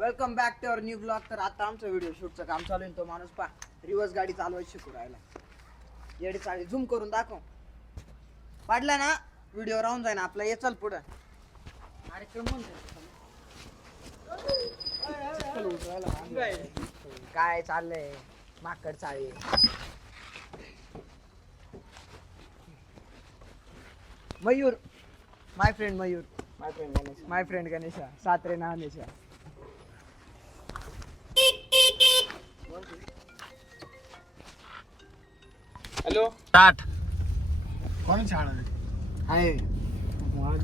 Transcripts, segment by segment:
Welcome back to our new blog. तर आता आमचं व्हिडिओ शूटचं काम चालू आहे. तो माणूस पा रिवर्स गाडी चालवायची शिकू राहिला. येडी चाळी झूम करून दाखव. पाडला ना व्हिडिओ राहून जाईन आपला. ये चल पुढं. काय चाललंय माकड चाळी. मयूर माय फ्रेंड मयूर माय फ्रेंड गणेशा सात्रे ना हमेशा. Hello start. कोणाची हाड आहे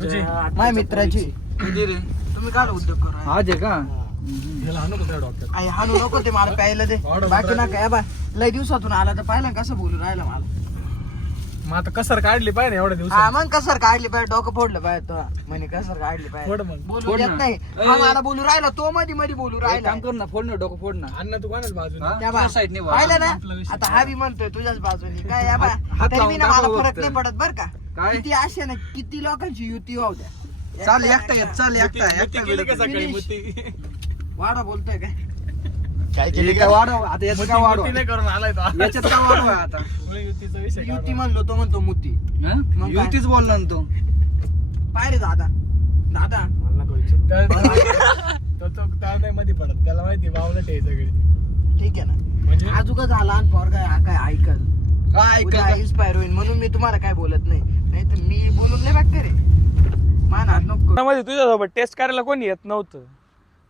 तुझी? माझ्या मित्राची. किती रे तुम्ही काय उद्योग करू आज आहे का याला आणू का डॉक्टर आई हाणू नको ते मला प्यायला दे. बाकी ना काय बा लय दिवसातून आला तर पाहिलं कसं बोलू राहिला मला. मग आता कसर काढली पाहिजे एवढ्या हा दिवसात. मग कसर काढली पाहिजे. डोकं फोडलं पाहिजे तो म्हणे कसर काढली पाहिजे. फोड मग. बोलू फोड देत ना. नाही. हा मला बोलू राहिला तो मध्ये मध्ये बोलू राहिला. काम कर ना, फोड ना, डोकं फोड ना. अन्न तू कोणाच बाजूने त्या बा साईडने वळ. पाहिलं आपला ना विषय आता हा बी म्हणतोय तुझ्याच बाजूने काय या बा हात तरी लावून बी ना मला दाखव फरक फक्त. नाही पडत बर का. काय? किती आशे ना किती लोकांची युती वाहू द्या. चाल एकटा येत, चाल एकटा मुती केली का सकाळी Finish. मुती वाडा बोलतोय काय हे काय वाढव आता, याचं काय वाढव मुती नाही करून आलाय तो. याच्यात काय वाढव आता. मुळे युतीचा विषय युती काढू. म्हणलो तो म्हणतो मुती. हं? मग काय? युतीच बोलला ना तू. पाय रे दादा दादा मला नको विचारू. तो त्या नाही मध्ये पडत त्याला माहिती बावला ठेय सगळी ठीक आहे ना. म्हणजे आजूक झाला आणि पोर काय हा काय ऐकल काय उद्या ऐकायचं? इन्स्पायर होईल म्हणून मी तुम्हाला काय बोलत नाही तर मी बोलून नाही बघते रे. मान हात नको मध्ये तुझ्यासोबत टेस्ट करायला कोणी येत नव्हतं.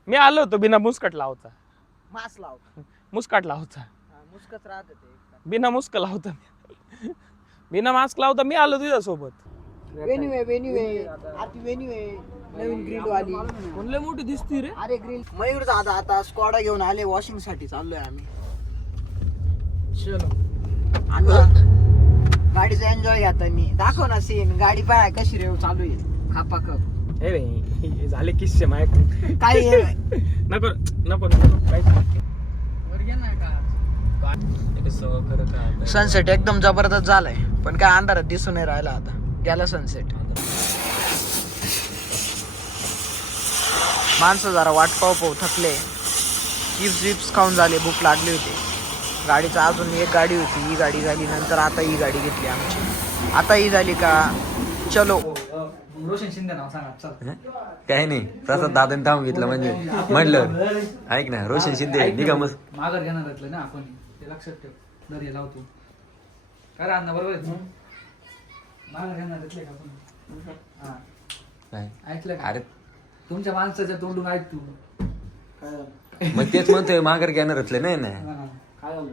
मी आलो होतो बिना मुस्कट लावता. मास लावतो. मुस्काट लावता मुस्कच राहत ते. बिना मुस्क लावता बिना मास्क लावता मी आलो तुझ्यासोबत. वेन्यू आहे आती वेन्यू आहे नवीन ग्रिल वाली. कोणले मोठी दिसती रे. अरे ग्रिल मयूर दादा आता स्क्वॉडा घेऊन आले. वॉशिंग साठी चाललोय आम्ही. चलो आता गाडीचा एन्जॉय घेता मी. दाखव ना सीन. गाडी पाय कशी रेव चालू आहे. खापा खप हे रे झाले किस्से मायक काय नको नको नको काहीच नाही. सनसेट एकदम जबरदस्त झालाय पण काय अंधारात दिसून नाही राहिला. आता गेला सनसेट. माणसं जरा वाट पाहू थकले. चिप्स विप्स खाऊन झाले. भूक लागली होती. गाडीचा अजून एक गाडी होती. ही गाडी झाली नंतर आता ही गाडी घेतली आमची. आता ही झाली का चलो. रोशन शिंदे नाव सांगा, चल. काही नाही तसं दादाने थांबून घेतलं म्हणजे म्हटलं ऐक ना रोशन शिंदे निघा मस्त. माघार घेणार घेतलं ना आपण, ते लक्षात ठेव. दर हे लावतो काय रे अण्णा, बरोबर आहे तू? माघार घेणार घेतले का आपण? हा काय ऐकलं का? अरे तुमच्या माणसाच्या तोंडून ऐक तू. काय मग तेच म्हणतोय माघार घेणारच नाही ना. काय झालं?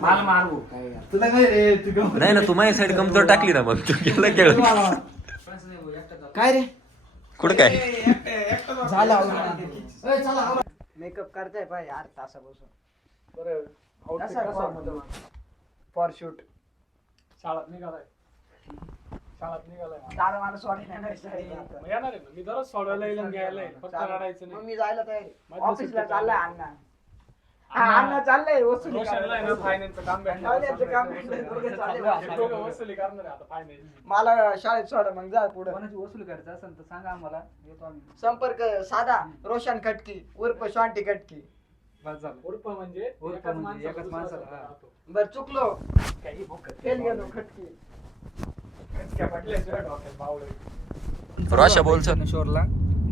मला मारवो काय तुला काय रे तू नाही ना तू माझ्या साईड कमजोर टाकली ना मग तू गेला खेळ काय रे कुठं काय झाला मेकअप करताय पाय 8 तासापासून. फॉर शूट शाळात निघालाय दादा मला सोडायला नाही मग येणार आहे ना. मी जरा सोडायला येईल आणि घ्यायला येईल. फक्त रडायचं मग नाही. मी जायला तयार माझं ऑफिसला सुट्टी चाललाय अण्णा. अण्णा चाललंय वसुली रोशनला आहे ना फायनान्सचं काम भेटलं. फायनान्सचं काम भेटलं. दोघं चालले. हे दोघं वसुली करणार आहे आता फायनान्स. मला शाळेत सोडा मग जा पुढे. कोणाची वसूल करायचं असेल तर सांगा आम्हाला, येतो आम्ही. संपर्क साधा रोशन खटकी उर्फ शांती खटकी. बस झालं. उर्फ म्हणजे उर्फ एकाच म्हणजे एकाच माणसाला माणसाला, दुसरा हा. राहतो. बर चुकलो. काही भोकत फेल गेलो खटकी. काय पटल्याशिवाय डोक्यात बावळे. रोशा बोल सर. शोरला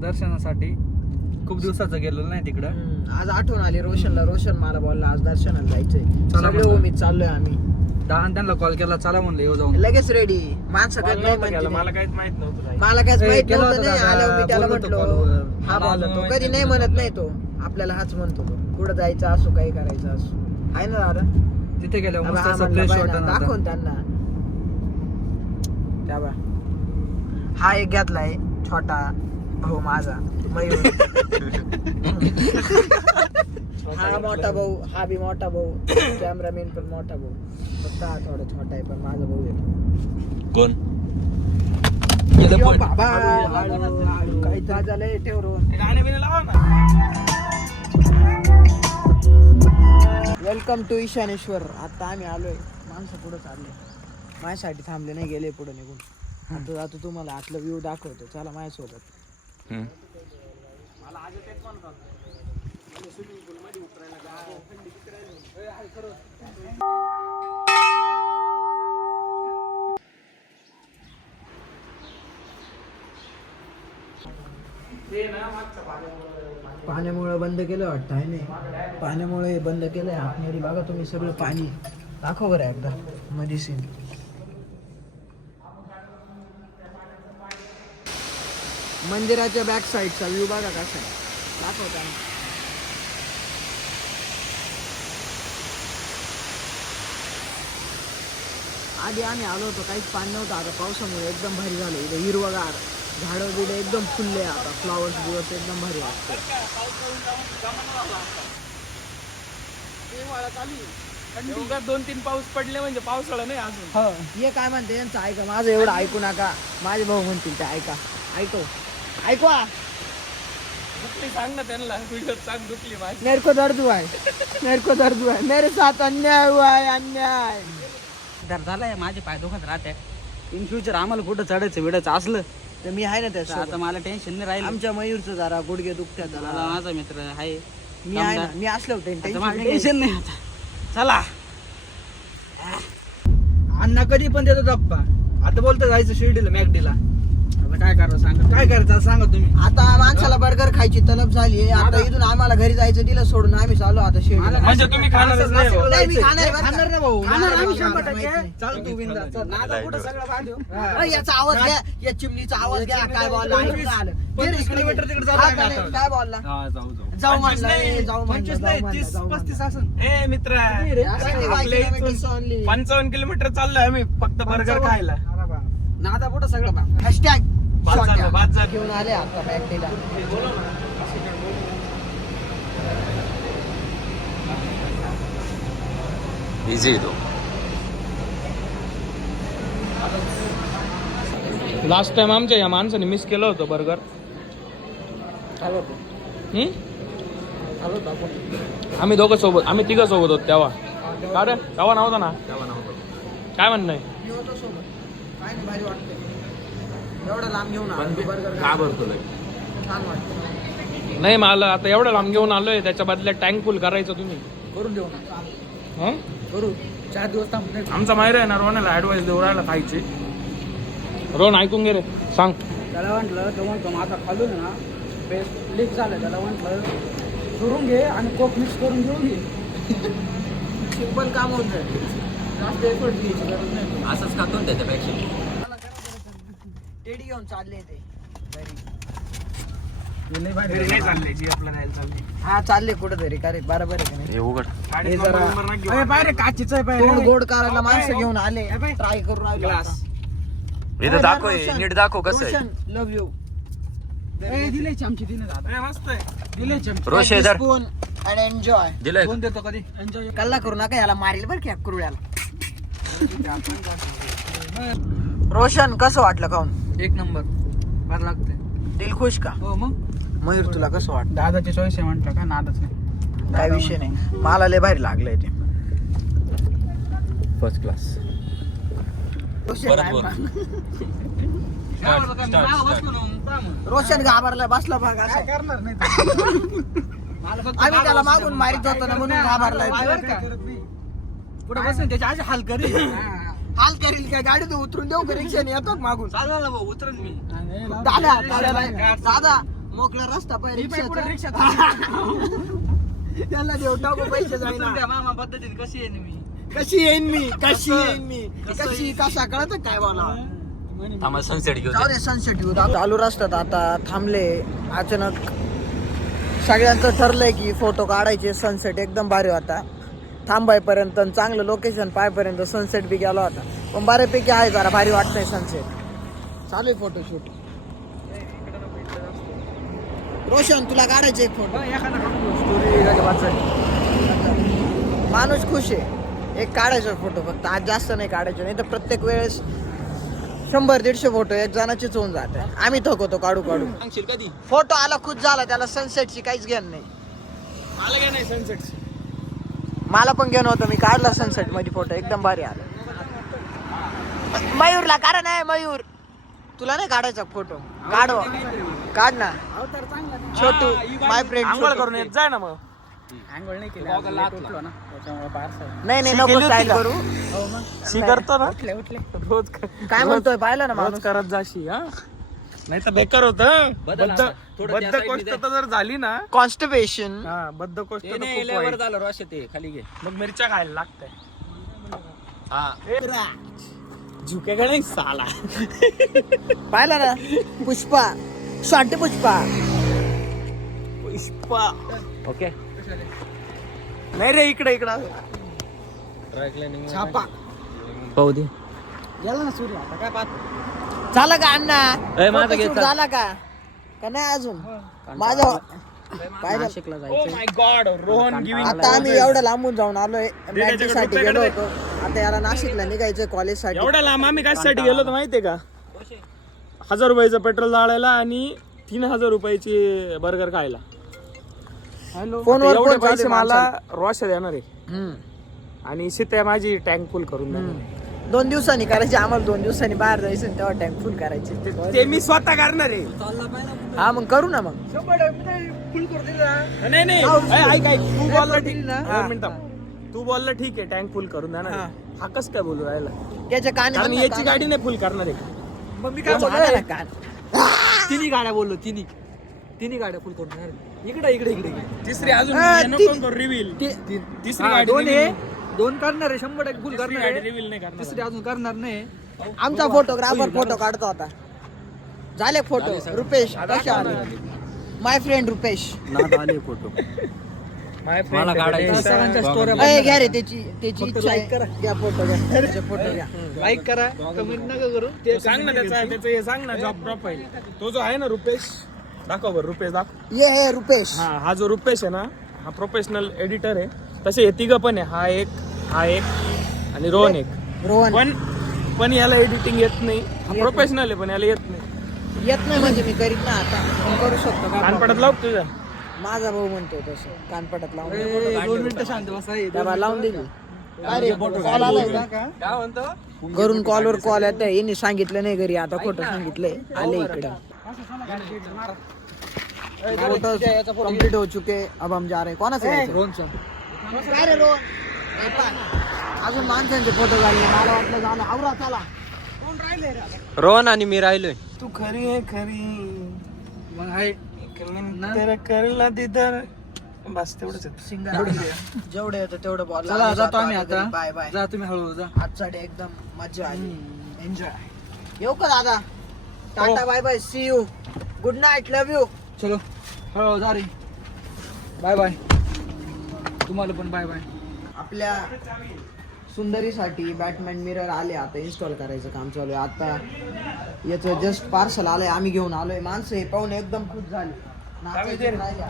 दर्शनासाठी खूप दिवसाचं गेलो नाही तिकडं. आज आठवण आली रोशनला. रोशन मला बोलला आज दर्शनाला जायचंय. चला सगळे म्हणलं. उमेद चाललोय आम्ही. त्यांना कॉल केला, चला म्हणलं येऊ जाऊन. लगेच रेडी. माणसं काय मला नाही नव्हतं म्हणते गेलं, नाही. मला काहीच माहित नव्हतं काही. मला काहीच ए, माहित केलं नव्हतं होतं नाही. दादा, आल्यावर मी त्याला बोललो होतो म्हटलो कॉलवर. हा मला बोलतो. माहिती कधी नाही नव्हतं. म्हणत नाही तो. आपल्याला हाच म्हणतो तो. कुठं जायचं असो काही करायचं असो. आहे ना दादा. तिथे गेल्यावर अब मस्त हा असं म्हणला फ्रेश बाई ना, वाटतं दाखवून त्यांना त्या बा. हा एक घेतलाय छोटा भाऊ माझा मयूर. हा मोठा भाऊ. हा बी मोठा भाऊ. कॅमेरामॅन पण मोठा भाऊ. फक्त हा थोडा छोटा आहे पण माझा भाऊ आहे. कोण यो बाबा हळू काही झालंय ठेवून. गाणे बिणे लावा ना. Welcome to Ishaneshwar. आता आम्ही आलोय. माणसं पुढे चालले. माझ्यासाठी थांबले नाही गेले पुढे निघून. आता तुम्हाला आतलं व्ह्यू दाखवतो. चला माझ्यासोबत. पाण्यामुळे बंद केलं वाटतं आहे नाही, पाण्यामुळे बंद केलंय आतमध्ये. बघा तुम्ही सगळं पाणी दाखव बरं एकदा मध्ये सीन. मंदिराच्या बॅक साईडचा व्ह्यू बघा कसा आहे, दाखवता. आधी आम्ही आलो होतो काहीच पाणी नव्हतं, आता पावसामुळे एकदम भारी झालं. इथं हिरवगार झाडं बिडं एकदम फुलले, आता फ्लॉवर्स दिवस एकदम भारी वाटतं. एवढा 2-3 पाऊस पडले म्हणजे पावसाळा नाही अजून. हो हे काय म्हणते यांचं ऐका, माझं एवढं ऐकू नका. माझे भाऊ म्हणतील ते ऐका, ऐकवा. दुखली सांग ना त्यांना, व्हिडिओ सांग दुखली माझी. मेरे को दर्द हुआ है, मेरे साथ अन्याय हुआ है, अन्याय. झालाय, माझे पाय दुखत राहते. इन फ्युचर आम्हाला कुठं चढायचं बिडायचं असलं तर मी आहे ना त्याचा. आता मला टेन्शन नाही राहिलं. आमच्या मयूरचं जरा गुडघे दुखत्यात मला जरा. माझा मित्र आहे, मी आहे ना, मी असलो टेन्शन नाही आता. चला अण्णा कधी पण देतो धप्पा. आता बोलतो जायचं शिर्डीला मॅगडीला. आता काय करावं सांगा. काय करायचं सांगा तुम्ही. आता माणसाला बर्गर खायची तलब झाली. आता इथून आम्हाला घरी जायचं, दिलं सोडून आम्ही चालू आता शिर्डीला. म्हणजे तुम्ही खाणारच नाही भाऊ. नाही, मी खाणार आहे बरं का. खाणार ना भाऊ. खाणार आम्ही खाणार 100%. माहित नाही. चाल तू बिंदास चल. नादा कुठं सगळं बांधू. अरे, याचा आवाज घ्या, या चिमणीचा आवाज घ्या. काय बोलला 25 किलोमीटर तिकडे जाऊ आम्ही आता. काय बोलला? जाऊ म्हणलं रे, जाऊ म्हणलं, 25 नाही, 30-35 असं. ए मित्र, 55 किलोमीटर चाललोय आम्ही फक्त बर्गर खायला. नादा कुठं सगळं बा. हॅशटॅग बाद झालं. घेऊन आले आता बॅटरीला. इझी तो. लास्ट टाइम आमच्या या माणसाने मिस केलं होतं बर्गर. आम्ही दोघं सोबत, आम्ही तिघं सोबत होतो तेव्हा. का रे तेव्हा नव्हता ना. काय म्हणणं आहे. मी होतो सोबत. काय नाही, भारी वाटतंय. एवढं लांब घेऊन आलो बर्गर का भरतो छान वाटतं. नाही मला आता एवढं लांब घेऊन आलोय, त्याच्या बदल्यात टँक फुल करायचं तुम्ही. करून देऊ ना, हं? करू 4 दिवस थांब. आमचा मायरा आहे ना, रोहनला ऍडवाइस देऊ राहिला खायची. रोहन ऐकून घे रे, सांग. त्याला म्हटलं, तो म्हणतो माझा खालून ना पेस्ट लीक झालं. त्याला म्हटलं चुरून घे आणि कोक मिक्स करून घेऊन घे. सिंपल काम होतं. जास्त एफर्ट घ्यायची गरज नाही. असंच खातो ना त्याच्यापेक्षा. टेडी घेऊन चालले ते घरी. घरी नाही चालले, जी आपलं नाही चालले. हा चालले कुठं तरी. का रे बरोबर आहे का नाही? हे उघड. हे जरा पायरे काचीच आहे तोंड गोड करायला माणसं घेऊन आले. ट्राय करू राहिले ग्लास. इथं दाखव हे, नीट दाखव कसं आहे. लव यू. दिले चमची दिले दादा. मस्त आहे. दिले चमचे. रोशे इधर स्पून अँड एन्जॉय. दिलंय. कोण देतो कधी एन्जॉय. कल्ला करू नका, याला मारील बरं की कुरुळ्याला. रोशन कसं वाटलं खाऊन? 1 नंबर फार लागते. दिल खुश का? हो मग मयूर तुला कसं वाटतं? दादाची चॉईस आहे म्हटलं का, नादच नाही. काय विषय नाही, मला लय भारी लागलंय ते. First class. रोशन घाबरला, बसला भाग असा. करणार नाही आम्ही त्याला मागून मारित होतो ना म्हणून घाबरलाय. पुढे बसून त्याची आज हाल करी. हाल करील काय? गाडीतून उतरून देऊ का? रिक्षाने येतो मागून. चालू ना भाऊ, उतरण मी. दादा मोकळा रस्ता पाहिजे रिक्षा. त्याला देऊ टाकू पैसे जाईना. मामा पद्धतीने कशी आहे मी. कशी येईन मी कशी कसा कळत काय बोला. आम्हाला सनसेट घेऊन जाऊ दे, सनसेट येऊ. चालू रस्त्यात आता थांबले. अचानक सगळ्यांचं ठरलंय की फोटो काढायचे. सनसेट एकदम भारी होता. थांबायपर्यंत चांगलं लोकेशन पाहायपर्यंत सनसेट बी गेला होता. पण बऱ्यापैकी आहे, जरा भारी वाटतंय सनसेट. चालू आहे फोटोशूट. रोशन तुला काढायचे एक फोटो. माणूस खुश आहे. एक काढायचा फोटो फक्त, आज जास्त नाही काढायचे. नाही तर प्रत्येक वेळेस 100-150 फोटो एक जणाचीच होऊन जाते. आम्ही थकवतो काढू कधी फोटो. आला खुश झाला, त्याला सनसेटची काहीच घेण नाही. मला काय नाही सनसेटची. मला पण घेणं होतं, मी काढला सनसेट मध्ये फोटो, एकदम भारी आला. मयूरला कारण आहे, मयूर तुला नाही काढायचा फोटो काढ काढ ना छोटू माय फ्रेंड आंघोळ करून येत जाय ना मग नाही नाही नको स्टाईल करू शी करतो ना रोज काय म्हणतोय पाहिलं ना रोज माणूस करत जाशी हा नाही तर बेकार होत बद्ध गोष्ट तर जर झाली ना कॉन्स्टिपेशन हा बद्ध गोष्ट तर खूप वाईट. झालं रोशे ते खाली घे मग मिरच्या खायला लागतंय झुकेगा नाही साला पाहिलं ना पुष्पा शांती पुष्पा पुष्पा ओके नाही रे इकडे छापा पाहू दे गेला ना सूर्य आता काय पाहतो झालं का अण्णा ए, माझं Photoshoot घे, चल. झाला का नाही अजून माझं पाहिलं नाशिकला ओ जायचं माय गॉड रोहन गिविंग आता आम्ही एवढं लांबून जाऊन आलोय त्याच्याकडे साठी गेलो रुपये होतो आता याला नाशिकला निघायचं कॉलेज साठी एवढ्या लांब आम्ही कशासाठी गेलो होतो माहितीये का 1000 रुपयाचं पेट्रोल जाळायला आणि 3000 रुपयाची बर्गर खायला फोनवर एवढे फोन पैसे चालू आहे मला माणसाला. रोशा देणार आहे हम्म. आणि सीत्या माझी टँक फुल करून देणार आहे. 2 दिवसांनी करायचे आम्हाला 2 दिवसांनी बाहेर जायचं आणि तेव्हा टँक फुल करायचे ते मी स्वतः करणार आहे हा मग करू ना मग नाही नाही ऐक ऐक तू बोलला ठीक हा. एक मिनिट थांब. तू बोलला ठीक आहे टँक फुल करून देणार आहे. हा कस काय बोलू राहिला त्याच्या कानी कारण म्हणा, याची कान- गाडी नाही फुल करणार आहे मग मी तो झाला ना कान. तिन्ही गाड्या बोललो तिन्ही गाड्या फुल करून इकडे तिसरी अजून रिव्हील तिसरी गाडी दोन reveal. आहे दोन करणार आहे 100% फुल तिसरी करणार गाडी आहे रिव्हील नाही करणार तिसरी अजून करणार नाही आमचा फोटोग्राफर फोटो काढतो आता झाले फोटो रुपेश कशा आले माय फ्रेंड रुपेश आले फोटो My friend मला काढायचं. आहे. सरांच्या story अय, घ्या रे त्याची फक्त इच्छा like करा. घ्या फोटो घ्या फोटो घ्या लाईक करा कमेंट नका करू ते सांग ना त्याचं हे सांग ना जॉब प्रोफाईल तो जो आहे ना रुपेश दाखव बरं रुपेश दाखव ये हे रुपेश हा जो रुपेश आहे ना हा प्रोफेशनल एडिटर आहे तसे हे तिघं पण आहे हा एक आणि रोहन एक रोहन पण याला एडिटिंग येत नाही हा प्रोफेशनल आहे पण याला येत नाही येत नाही म्हणजे मी करीत ना आता मी करू शकतो का? कानपडात लाव तुझ्या माझा भाऊ म्हणतो तसं कानपटात लावून दे. 2 मिनिटं शांत बसा त्याला लावून दिली काय रे कॉल आलाय का काय म्हणतो घरून कॉलवर कॉल येत यांनी सांगितलं नाही घरी आता खोटं सांगितलंय आले इकडं फोटो कंप्लीट हो चुके अब हम जा रहे कोणाचं घ्यायचं? रोहनचा काय रे रोहन हे पाय, अजून माणसांचे फोटो काढले मला वाटलं झालं आवरा चला रोहन आणि मी राहिलोय तू खरी आहे खरी मग आहे तेरा करला दिदार बस तेवढंच आहे. सिंगर जेवढे येतं तेवढं बॉल चला जातो आम्ही आता बाय बाय जा तुम्ही हळूहळू जा आजचा डे एकदम मजा आली एन्जॉय येऊ का दादा tata bye bye see you good night love you चलो हळूहळू जा रे बाय बाय तुम्हाला पण बाय बाय आपल्या सुंदरीसाठी बॅटमॅन मिरर आले आता इन्स्टॉल करायचं काम चालू आहे आता याचं जस्ट पार्सल आलंय आम्ही घेऊन आलोय माणसं हे पाहून एकदम खुश झाली नाचायचे राहिले.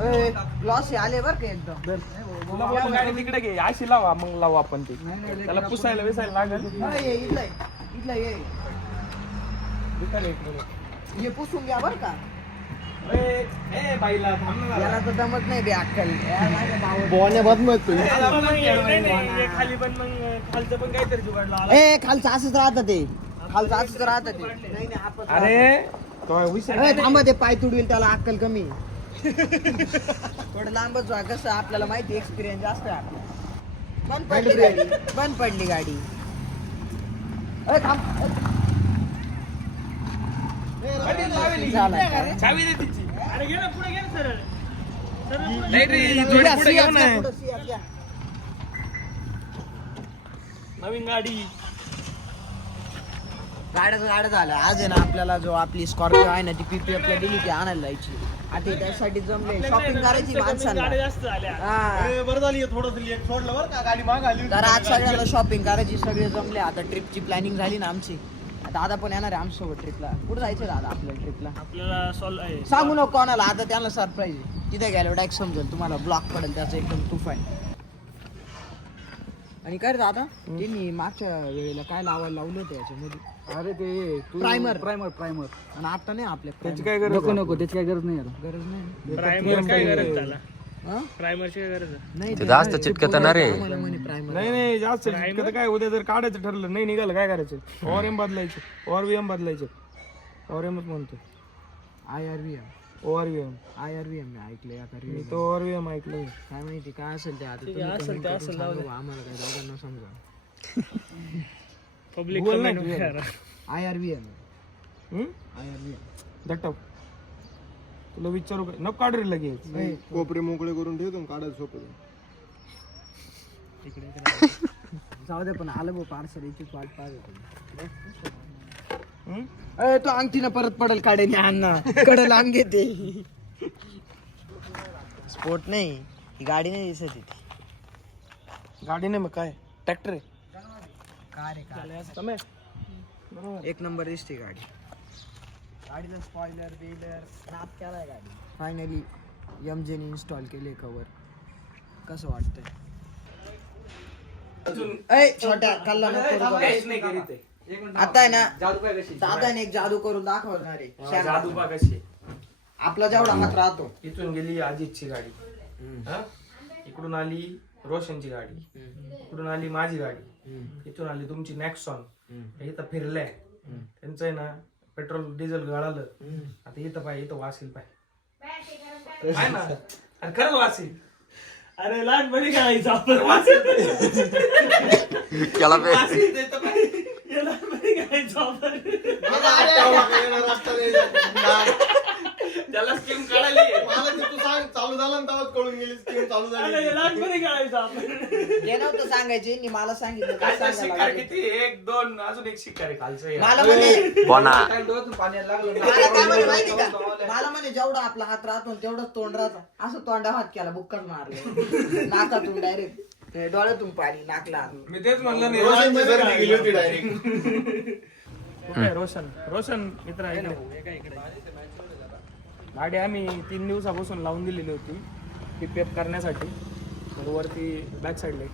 ए, ग्लॉस हे आले बरं का एकदम तुला बोललो गाडी तिकडे घे अशी लावा मग लावू आपण ते त्याला पुसायला विसायला लागेल ये, इथलं ये हे पुसून घ्या बरं का ए बाईला थांब ना याला तर जमत नाही बे अक्कल खाली पण मग खालचं पण काहीतरी जुगाड लावा. ए खालचं असंच राहतं ते खालचं असंच राहतं ते अरे तो विषय ए, थांबा ते पाय तुडवेल त्याला अक्कल कमी थोडं लांबच व्हा कसं आपल्याला माहिती एक्सपिरियन्स जास्त आहे आपला. बंद पडली गाडी ए, थांब झालं काय? चावी दे तिची अरे घे ना पुढे घे ना सरळ सिया, पुढे घेऊ ना पुढं, सिया. नवीन गाडी गाड्या झालं आज आहे ना आपल्याला जो आपली स्कॉर्पिओ आहे ना ती पीपीएफ ला दिली ती आणायला जायची आता त्यासाठी जमले शॉपिंग करायची माणसांना गाड्या जास्त झाल्या हा. बरं झाली थोडस लेट सोडलं बरं का गाडी माग आली तर आज सगळ्याला शॉपिंग करायची सगळे जमले आता ट्रिपची प्लॅनिंग झाली ना आमची दादा पण येणार आहे आमच्यासोबत ट्रिपला कुठं जायचं दादा आपल्याला ट्रिपला आपल्याला सांगू नको कोणाला आता त्यांना सरप्राईज तिथे गेलो डायरेक्ट समजेल तुम्हाला ब्लॉक पडेल त्याचं एकदम तुफान आणि काय रे दादा त्यांनी मागच्या वेळेला काय लावायला लावलं होतं याच्यामध्ये अरे ते Primer. प्रायमर आणि आता नाही आपल्या त्याची काय गरज नको नको त्याची काय गरज नाही आता गरज नाही प्रायमर काय गरज त्याला प्रायमरची काय गरज आहे? नाही ते जास्त चिटकत ना रे नाही जास्त चिटकत काय उद्या जर काढायचं ठरलं नाही निघालं काय करायचं ओआरएम बदलायचं ओआरव्हीएम बदलायचं ओआरएमच म्हणतो ओआरव्हीएम ऐकलंय आता मी तो ओआरव्हीएम ऐकलं काय माहिती काय असेल ते आता तुम्ही comment करून सांगा, आम्हाला काही दोघांना समजा. पब्लिक IRVM दट्टव तुला विचारू का नको काढ रे लगेच कोपरे मोकळे करून ठेवतो काढायला सोपं जाऊ दे पण आलं बघ पार्सल याची वाट पाहत हम्म? तो अंगठीनं परत पडेल काढेल अण्णा कडल अंग घेते स्पोर्ट नाही ही गाडी नाही दिसत इथे. गाडी नाही मग काय ट्रॅक्टर आहे कार एक नंबर दिसते गाडी गाडीचा स्पॉइलर बिलर नाप केलाय गाडी फायनली एमजेने इन्स्टॉल केले कवर कसं वाटतंय छोट्या कल्ला नको करू जरा. आता आहे ना दादाने एक जादू करून दाखवणार आहे जादू बा कशी आपला जेवढा हात राहतो इथून गेली अजितची गाडी हा? इकडून आली रोशनची गाडी इकडून आली माझी गाडी इथून आली तुमची नेक्सॉन इथं फिरलंय त्यांचं आहे ना पेट्रोल डिझेल गळालं आता इथं पाय इथं वासेल पाय ना अरे खरंच वासेल अरे लहानपणी करायचं आपण वासेल त्याला लहानपणी करायचं आपण त्याला स्कीम कळाली तू सांग चालू झाला ना तेव्हाच कळून गेली स्कीम चालू झाली लहानपणी करायचं आपण ते नव्हतं सांगायचे नी मला सांगितलं काय काय सांगायला शिकार लागले. किती एक दोन अजून एक शिकार आहे खालचं हे. मला म्हणे कोणा पाण्यात लागलं मला काय म्हणे माहिती का मला म्हणे जेवढा आपला हात राहतो तेवढंच तोंड राहतं असं तोंडा हात केला बुक्कच मारले नाकातून डायरेक्ट डोळ्यातून पाणी नाकला मी तेच म्हणलं नाही रोशनची गर्दी गेली होती डायरेक्ट कुठे रोशन मित्र आहे इकडे. गाडी आम्ही 3 दिवसापासून लावून दिलेली होती पीपीएफ करण्यासाठी तर वरती बॅक साईडला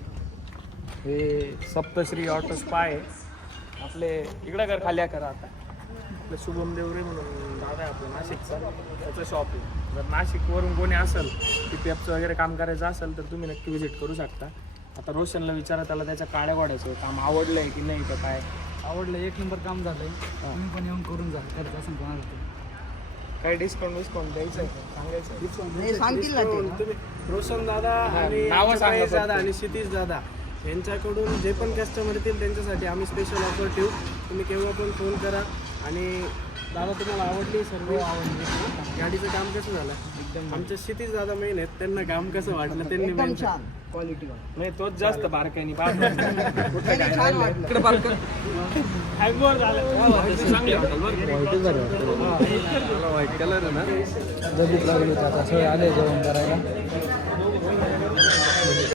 हे सप्तश्री ऑटो स्पा आहे आपले इकडं कर खाली करा आता आपलं शुभम देवरे म्हणून दादा आहे आपलं नाशिकचा त्याचं शॉप आहे जर नाशिकवरून कोणी असेल पीपीएफचं वगैरे काम करायचं असेल तर तुम्ही नक्की व्हिजिट करू शकता आता रोशनला विचारा त्याला त्याच्या काड्या वाढायचं काम आवडलं आहे की नाही तर काय आवडलं एक नंबर काम झालंय तुम्ही पण येऊन करून जा करत असं कोणाला काही डिस्काउंट द्यायचं आहे का? सांगायचं नाही सांगतील ना ते ना. तुम्ही रोशन दादा आणि नावं सांगा महेश दादा फक्त. आणि क्षितिज दादा यांच्याकडून जे पण कस्टमर येतील त्यांच्यासाठी आम्ही स्पेशल ऑफर ठेवू तुम्ही केव्हा पण फोन करा आणि दादा तुम्हाला आवडली सर्व गाडीचं काम कसं झालं एकदम आमच्या क्षितिज दादा मेन आहेत त्यांना काम कसं वाटलं त्यांनी एकदम mention- छान क्वालिटी नाही तोच जास्त बारकाईने पाहतो छान वाटलं इकडे पार्क कर हँगओव्हर झालं चांगलं व्हाईट कलर आहे ना जबीत लागली होती आता सगळे आले जेवण करायला